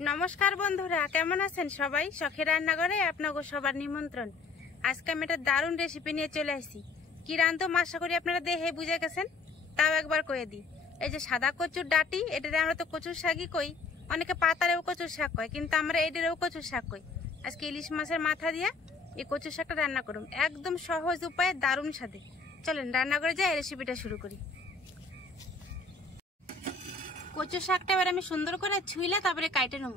নমস্কার বন্ধুরা, কেমন আছেন সবাই? শখের রান্নাঘরে আপনাকে সবার নিমন্ত্রণ। আজকে আমি একটা দারুণ রেসিপি নিয়ে চলে আসছি। কি রাঁধবো আশা করি আপনারা দেখে বুঝে গেছেন, তাও একবার কয়ে দিই। এই যে সাদা কচুর ডাঁটি, এটারে আমরা তো কচুর শাকই কই, অনেকে পাতারেও কচুর শাক কয়, কিন্তু আমরা এটারেও কচুর শাক কই। আজকে ইলিশ মাছের মাথা দিয়ে এই কচুর শাকটা রান্না করুন, একদম সহজ উপায়ে দারুণ স্বাদে। চলেন রান্না করে যাই, রেসিপিটা শুরু করি। কচু শাকটা এবার আমি সুন্দর করে ছুইলে তারপরে কাটে নেব।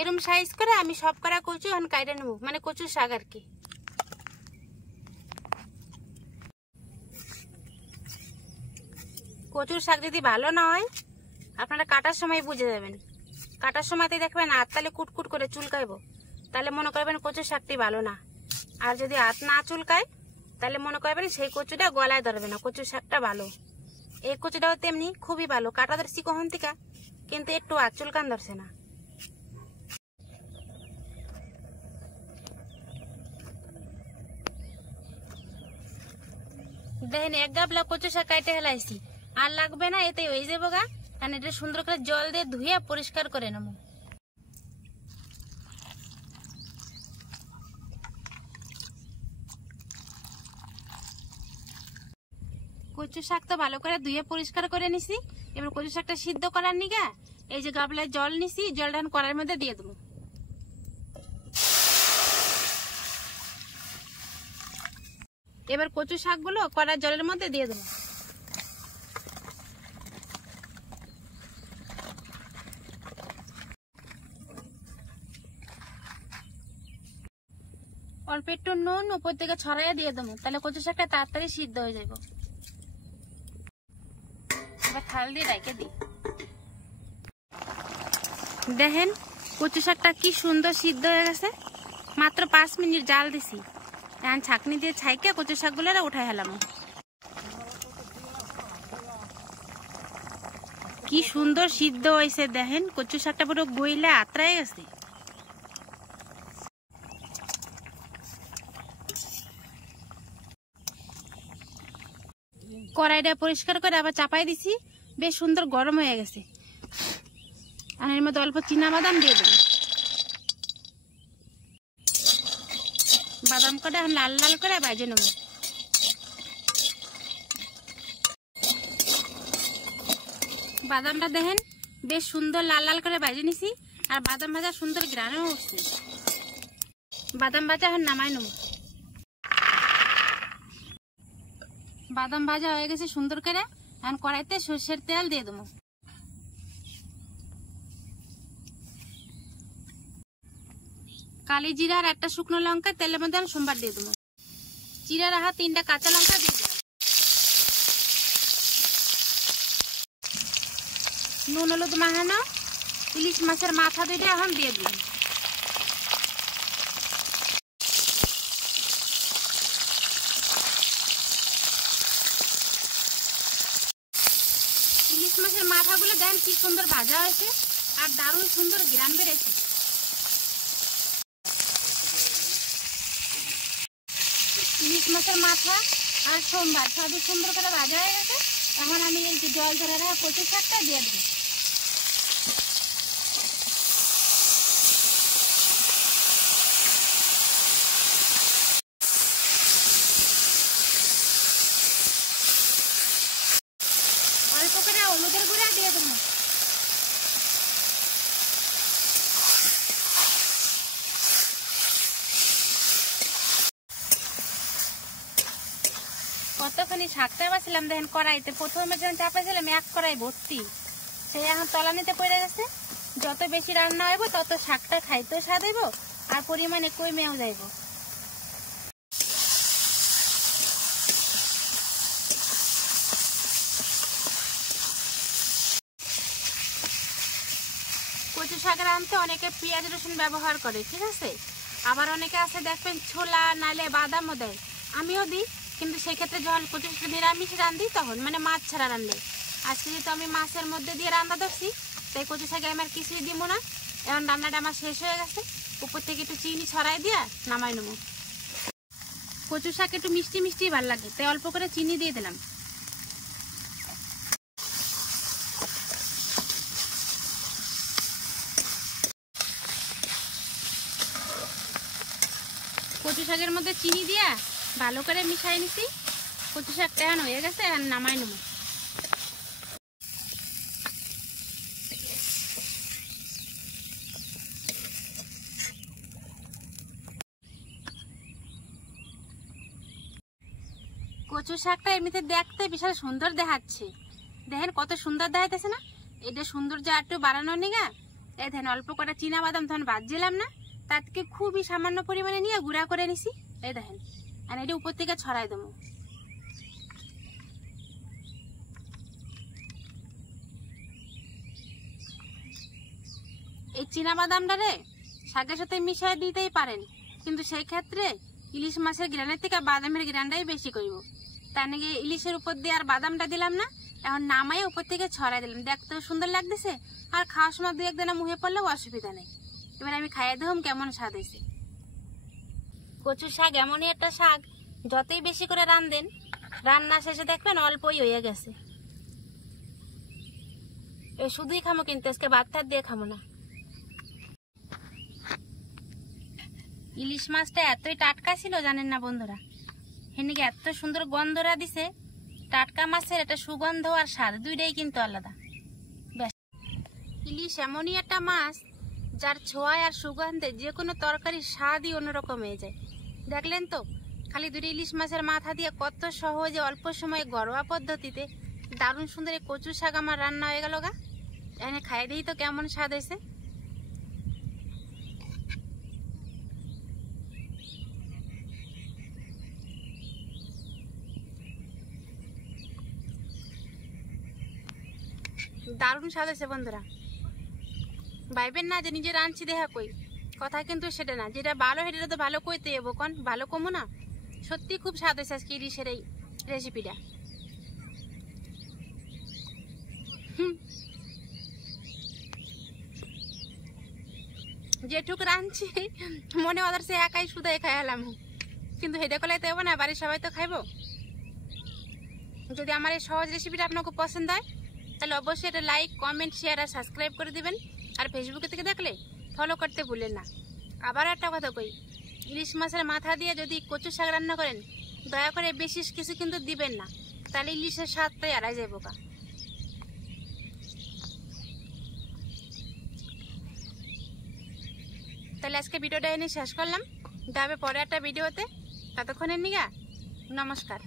এরম সাইজ করে আমি সব করা কচু এখন কাটে নেব, মানে কচুর শাক আর কি। কচুর শাক যদি ভালো না হয় আপনারা কাটার সময় বুঝে যাবেন। কাটার সময়তে দেখবেন হাত তালে কুটকুট করে চুলকাইব, তাহলে মনে করবেন কচুর শাকটি ভালো না। আর যদি হাত না চুলকায় তাহলে মনে করবেন সেই কচুটা গলায় ধরবে না, কচুর শাকটা ভালো। এই কচুটাও তেমনি খুবই ভালো, কাটা ধরছি কখন থেকে, কিন্তু একটু হাত চুলকান ধরছে না। দেখেন এক গাবলা কচু শাক কাটে হেলাইছি, আর লাগবে না, এতে হয়ে যাবো গা। কারণ এটা সুন্দর করে জল দিয়ে ধুয়ে পরিষ্কার করে নেবো। কচু শাক তো ভালো করে ধুয়ে পরিষ্কার করে নিছি। এবার কচু শাকটা সিদ্ধ করার নিগা এই যে গাবলায় জল নিছি, জলটা কড়ার মধ্যে দিয়ে দেবো। এবার কচু শাকগুলো কড়ার জলের মধ্যে দিয়ে দেবো। অল্প একটু নুন উপর থেকে ছড়াইয়া দিয়ে দেবো, তাহলে কচু শাকটা তাড়াতাড়ি সিদ্ধ হয়ে যাবে। এবার থাল দিয়ে রেখে দিই। দেখেন কচু শাকটা কি সুন্দর সিদ্ধ হয়ে গেছে, মাত্র 5 মিনিট জাল দিছি। এখন ছাঁকনি দিয়ে ছাইকে কচু শাকগুলো উঠাই হেলাম। কি সুন্দর সিদ্ধ হয়েছে দেখেন, কচু শাকটা পুরো গইলে আত্রায় গেছে। কড়াইটা পরিষ্কার করে আবার চাপাই দিছি, বেশ সুন্দর গরম হয়ে গেছে। আর এর মধ্যে অল্প চীনা বাদাম দিয়ে দেব। বাদাম কটা এখন লাল লাল করে ভেজে নেব। বাদামটা দেখেন বেশ সুন্দর লাল লাল করে ভেজে নিছি, আর বাদাম ভাজা সুন্দর গ্রানও উঠছে। বাদাম ভাজা এখন নামাই নেব। বাদাম ভাজা হয়ে গেছে সুন্দর করে, এখন কড়াইতে সরষের তেল দিয়ে দেবো। কালি জিরা আর একটা শুকনো লঙ্কা তেলের মধ্যে আমি সোমবার দিয়ে দেবো। জিরা রাহা 3টা কাঁচা লঙ্কা দিয়ে দেবো। নুন হলুদ মাখানো ইলিশ মাছের মাথা দুইটা এখন দিয়ে দিই। ইলিশ মাছের মাথাগুলো দেখেন কি সুন্দর ভাজা হয়েছে, আর দারুণ সুন্দর গ্রান বেড়েছে। ইলিশ মাছের মাথা আর সোমবার সবই সুন্দর করে ভাজা হয়ে গেছে। এখন আমি এই যে জল ধরে রাখা কচু শাকটা দিয়ে দেবো। অল্প করে হলুদের গুঁড়া দিয়ে দেবো। কতখানি শাকটা বাছিলাম দেখেন কড়াইতে, প্রথমে যখন চাপাইছিলাম এক কড়াই ভর্তি, সেই এখন তলানিতে পড়ে গেছে। যত বেশি রান্না হইব তত শাকটা খাইতেও স্বাদ হইব, আর পরিমাণে কমেও যাইব। কচু শাক রাঁধতে অনেকে পেঁয়াজ রসুন ব্যবহার করে, ঠিক আছে। আবার অনেকে আছে দেখবেন ছোলা নাইলে বাদামও দেয়, আমিও দিই। কিন্তু সেক্ষেত্রে যখন কচু শাক নিরামিষ রাঁধি তখন, মানে মাছ ছাড়া রাঁধলে। আজকে যেহেতু আমি মাছের মধ্যে দিয়ে রান্না ধরছি, তাই কচু শাকে আমার কিছুই দিব না। এখন রান্নাটা আমার শেষ হয়ে গেছে, উপর থেকে একটু চিনি ছড়াই দিয়া নামাই নেবো। কচু শাক একটু মিষ্টি মিষ্টি ভালো লাগে, তাই অল্প করে চিনি দিয়ে দিলাম। কচু শাকের মধ্যে চিনি দিয়া ভালো করে মিশাই নিছি। কচু শাকটা এখন হয়ে গেছে, আর নামাই নেব। কচু শাকটা এমনিতে দেখতে বিশাল সুন্দর দেখাচ্ছে, দেখেন কত সুন্দর দেখাইতেছে না। এটা সৌন্দর্য একটু বাড়ানো নিগা এই দেখেন অল্প করে চীনা বাদাম তখন ভাজছিলাম না, তার থেকে খুবই সামান্য পরিমাণে নিয়ে গুঁড়া করে নিছি। এই দেখেন, আর এটা উপর থেকে ছড়াই দেবো। এই চীনা বাদামটা রে শাকের সাথে মিশিয়ে দিতেই পারেন, কিন্তু সেই ক্ষেত্রে ইলিশ মাছের গ্রানের থেকে বাদামের গ্রানটাই বেশি করব। তার নাকি ইলিশের উপর দিয়ে আর বাদামটা দিলাম না, এখন নামাই উপর থেকে ছড়াই দিলাম। দেখতেও সুন্দর লাগতেছে, আর খাওয়ার সময় দু একদিন মুখে পড়লেও অসুবিধা নেই। এবার আমি খাইয়ে দেখুন কেমন স্বাদ হয়েছে। কচু শাক এমনই একটা শাক, যতই বেশি করে রান্ধেন, রান্না শেষে দেখবেন অল্পই হয়ে গেছে। শুধুই খামো, কিন্তু আজকে ভাত টাত দিয়ে খামো না। ইলিশ মাছটা এতই টাটকা ছিল জানেন না বন্ধুরা, হেনিকে এত সুন্দর গন্ধরা দিছে। টাটকা মাছের এটা সুগন্ধ আর স্বাদ দুইটাই কিন্তু আলাদা। ব্যাস, ইলিশ এমনই একটা মাছ যার ছোঁয়ায় আর সুগন্ধে যে কোনো তরকারির স্বাদই অন্যরকম হয়ে যায়। দেখলেন তো, খালি দুটো ইলিশ মাছের মাথা দিয়ে কত সহজে অল্প সময়ে ঘরোয়া পদ্ধতিতে দারুণ সুন্দর এই কচু শাক আমার রান্না হয়ে গেল গা। এখানে খাইয়ে দিই তো কেমন স্বাদ হয়েছে। দারুণ স্বাদ হয়েছে বন্ধুরা। ভাইবেন না যে নিজে রাঁধছি দেখা কই, কথা কিন্তু সেটা না। যেটা ভালো সেটা তো ভালো কইতে যাবো, কন ভালো কমো না। সত্যি খুব স্বাদ হয়েছে আজকে ইলিশের এই রেসিপিটা। যেটুক রাঁধছি মনে ওদের সে একাই শুধাই খাইলাম, কিন্তু হেডে কলাই তো না, বাড়ির সবাই তো খাইবো। যদি আমার এই সহজ রেসিপিটা আপনাকে পছন্দ হয় তাহলে অবশ্যই এটা লাইক, কমেন্ট, শেয়ার আর সাবস্ক্রাইব করে দিবেন। আর ফেসবুকে থেকে দেখলে ফলো করতে ভুলেন না। আবার একটা কথা কই, ইলিশ মাছের মাথা দিয়ে যদি কচু শাক রান্না করেন, দয়া করে বেশি কিছু কিন্তু দিবেন না, তাহলে ইলিশের স্বাদটাই হারাই যাবো গা। তাহলে আজকে ভিডিওটা এনে শেষ করলাম, যাবে পরে একটা ভিডিওতে। ততক্ষণের নিগা নমস্কার।